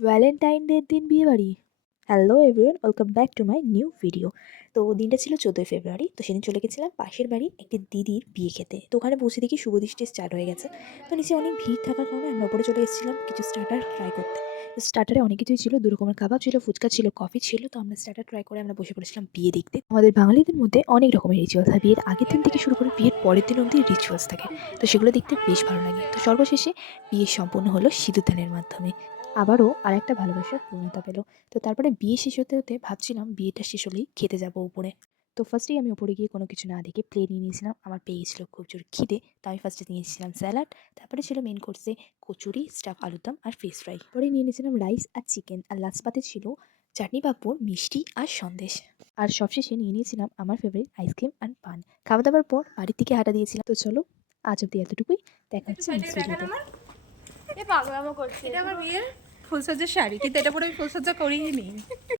Valentine ডের দিন বিয়েবাড়ি। Hello everyone, welcome back to my new video. তো দিনটা ছিল 14ই ফেব্রুয়ারি। তো সেদিন চলে গেছিলাম পাশের বাড়ি একটি দিদির বিয়ে খেতে। তো ওখানে পৌঁছে দেখি শুভদৃষ্টি স্টার্ট হয়ে গেছে। তো নিচে অনেক ভিড় থাকার কারণে আমরা উপরে চলে এসেছিলাম কিছু স্টার্টার ট্রাই করতে। তো স্টার্টারে অনেক কিছুই ছিল, 2 রকমের কাবাব ছিল, ফুচকা ছিল, কফি ছিল। তো আমরা স্টার্টার ট্রাই করে আমরা বসে পড়েছিলাম বিয়ে দেখতে। আমাদের বাঙালিদের মধ্যে অনেক রকমের রিচুয়ালস হয়। বিয়ের আগের দিন থেকে শুরু করে বিয়ের পরের দিন অবধি রিচুয়ালস থাকে। তো সেগুলো দেখতে বেশ ভালো লাগে। তো সর্বশেষে বিয়ে সম্পন্ন হলো সিঁদুরদানের মাধ্যমে। আবারও আরেকটা ভালোবাসার পূর্ণতা পেল। তো তারপরে বিয়ে শেষ হতে, হতে ভাবছিলাম বিয়েটা শেষ হলেই খেতে যাবো উপরে। তো ফার্স্টেই আমি উপরে গিয়ে কোনো কিছু না দেখে প্লেট নিয়ে নিয়েছিলাম। আমার পেয়ে গেছিল খুব জোর খিদে। তো আমি ফার্স্টে নিয়েছিলাম স্যালাড, তারপরে ছিল মেইন কোর্সে কচুরি, স্টাফ আলুর দম আর ফিশ ফ্রাই। পরে নিয়ে নিয়েছিলাম রাইস আর চিকেন, আর লাস্ট পাতে ছিল চাটনি, পাঁপড়, মিষ্টি আর সন্দেশ। আর সবশেষে নিয়ে নিয়েছিলাম আমার ফেভারিট আইসক্রিম আর পান। খাওয়া দাওয়ার পর বাড়ির দিকে হাঁটা দিয়েছিলাম। তো চলো, আজ অব্দি এতটুকুই। দেখা হচ্ছে নেক্সট ভিডিওতে। এ পাগলামো করছে। এটা আমার বিয়ের ফুলসজ্জার শাড়ি, কিন্তু এটা পরে আমি ফুলসজ্জা করিনি।